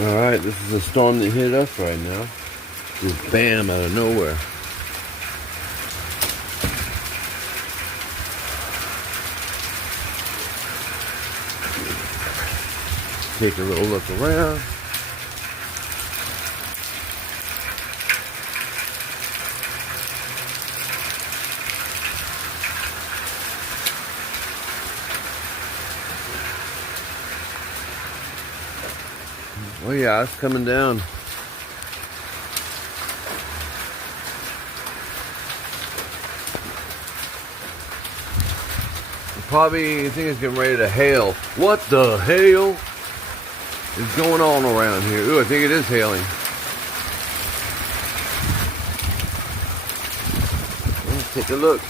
Alright, this is a storm that hit us right now. Just bam, out of nowhere. Take a little look around. Oh yeah, it's coming down. Probably, you think it's getting ready to hail. What the hell is going on around here? Ooh, I think it is hailing. Let's take a look.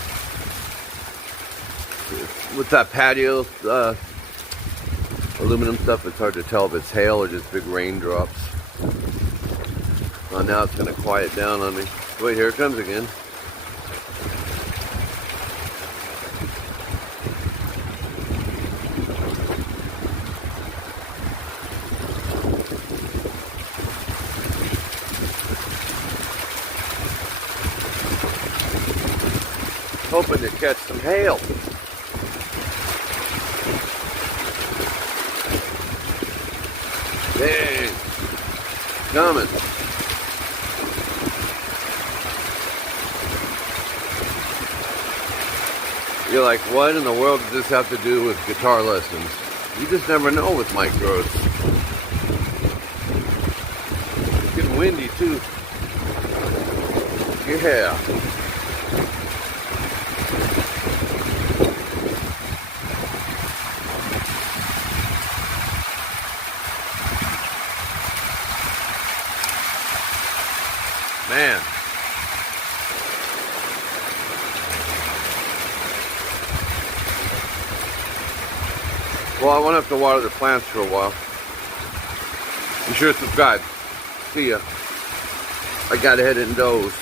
With that patio aluminum stuff, it's hard to tell if it's hail or just big raindrops. Oh, now it's going to quiet down on me. Wait, here it comes again. Hoping to catch some hail. Dang. Coming. You're like, what in the world does this have to do with guitar lessons? You just never know with micros. It's getting windy too. Yeah. Man. Well, I won't have to water the plants for a while. Be sure to subscribe. See ya. I gotta head and doze.